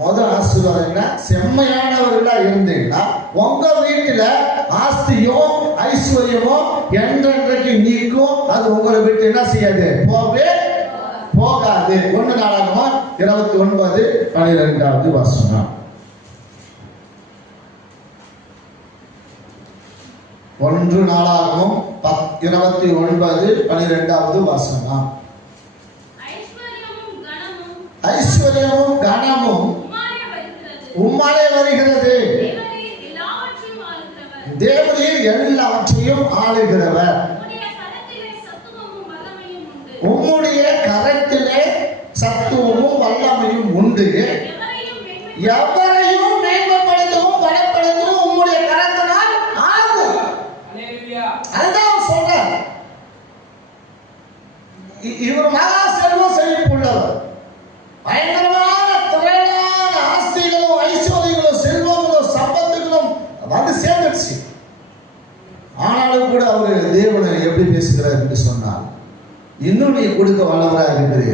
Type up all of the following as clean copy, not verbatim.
முதல் ஆசீர்வாதம்னா செம்மையானவர்களா இருந்தீங்கன்னா உங்க வீட்டுல ஆஸ்தியும் ஐஸ்வர்யமும் என்றென்றைக்கு நீக்கும். அது உங்களை விட்டு என்ன செய்யாது, போகவே போகாது. 1 நாளாகமம் 29:12 வசனம். 1 நாளாகமம் 29:12 வசனம். ஐஸ்வர்யமும் கனமும் உம்மாலே வருகிறது. தேவரீர் எல்லாவற்றையும் ஆளுகிறவர். உம்முடைய கரத்திலே சத்துவமும் வல்லமையும் உண்டு. எவரையும் மேம்படுத்தவும் பலப்படுத்தவும் உம்முடைய கரத்தினால் ஆகும். அதுதான் சொல்ற. இவர் மகா செல்வம் செழிப்புள்ளவர். பயங்கரமான திரளான ஆஸ்திகளும் ஐஸ்வர்யங்களும் செல்வங்களும் சம்பத்துகளும் வந்து சேர்ந்துச்சு. ஆனாலும் கூட அவர் தேவனை எப்படி பேசுகிறார் என்று சொன்னால், இன்னும் நீ கொடுக்க வல்லவரா இருக்குது.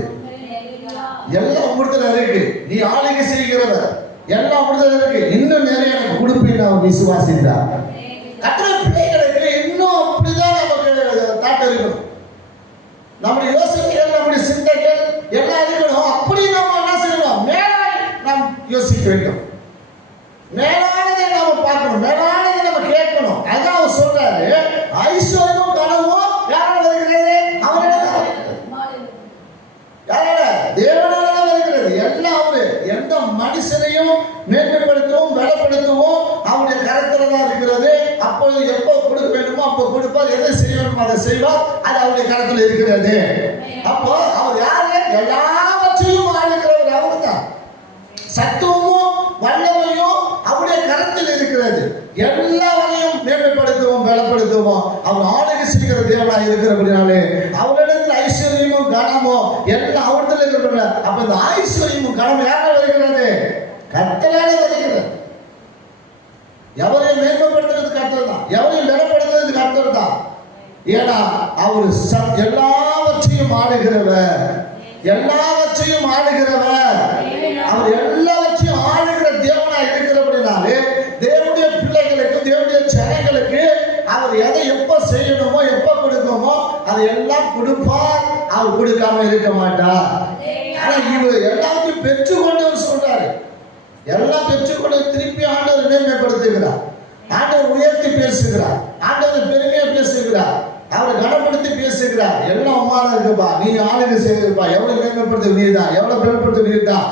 எல்லாம் உங்களுக்குள்ள இருக்கு. நீ ஆளுகை செய்கிறவர். எல்லாம் உங்களுக்குள்ள இருக்கு. இன்னும் நிறைய எனக்கு கொடுப்பேன் நான் விசுவாசித்தார். கர்த்தருடைய பிள்ளைகளுக்கு இன்னும் அப்படிதான் நமக்கு தாட்ட இருக்கணும். நம்முடைய யோசனைகள், நம்முடைய சிந்தைகள் எல்லாம் இருக்கணும். அப்படி நம்ம என்ன செய்யணும், மேலாய் நாம் யோசிக்க வேண்டும். மேலானதை நாம பார்க்கணும், மேலானதை நம்ம கேட்கணும். அதான் அவர் சொல்றாரு, ஐஸ்வர்யமும் கனவும் யாரால வருகிறது? அவரால. யாரால? தேவனால வருகிறது. எல்லாம் அவரு. எந்த மனுஷனையும் மேன்மைப்படுத்தவும் பலப்படுத்தவும் அவருடைய கரத்துல தான் இருக்கிறது. அப்பொழுது எப்போ கொடுக்க வேண்டுமோ அப்போ கொடுப்பார். எதை செய்ய வேண்டுமோ அதை செய்வார். அது அவருடைய கரத்தில் இருக்கிறது. அப்போ அவர் யாரு? எல்லாவற்றையும் ஆளுகிறவர் அவர் தான். சத்துவமும் வல்லமையும் அவருடைய கரத்தில் இருக்கிறது. எல்லாவரையும் மேன்மைப்படுத்துவோம் பலப்படுத்துவோம். அவர் ஆளுகை செய்கிற தேவனாய் இருக்கிறபடினாலே அவரிடத்தில் ஐஸ்வர்யமும் கனமும் எல்லாம் அவரிடத்தில் இருக்கிற. அப்ப இந்த ஐஸ்வர்யமும் கனமும் யாரால வருகிறது? கர்த்தரால வருகிறது. எவரையும் மேன்மைப்படுத்துறது கர்த்தர் தான். எவரையும் பலப்படுத்துறது கர்த்தர் தான். ஏன்னா அவர் எல்லாவற்றையும் ஆளுகிறவர். எல்லாவற்றையும் ஆளுகிறவர். அவர் எல்லாவற்றையும் ஆளுகிற தேவனாய் இருக்கிறபடினாலே தேவனுடைய பிள்ளைகளுக்கு, தேவனுடைய ஜனங்களுக்கு அவர் எதை எப்ப செய்யணுமோ எப்ப கொடுக்கணுமோ அதை எல்லாம் கொடுப்பார். அவர் கொடுக்காம இருக்க மாட்டார். ஆனா இவர் எல்லாத்தையும் பெற்றுக்கொண்டு சொல்றாரு. எல்லாம் பெற்றுக்கொண்டு திருப்பி ஆண்டவர் மேன்மைப்படுத்துகிறார். ஆண்டவர் உயர்த்தி பேசுகிறார். ஆண்டவர் பெருமையா பேசுகிறார். அவரை கனப்படுத்தி பேசுகிறார். எல்லாம் உமாரா இருக்குப்பா, நீ ஆளுகை செய்திருப்பா, எவ்வளவு மேன்மைப்படுத்த நீ தான், எவ்வளவு மேம்படுத்த நீ தான்.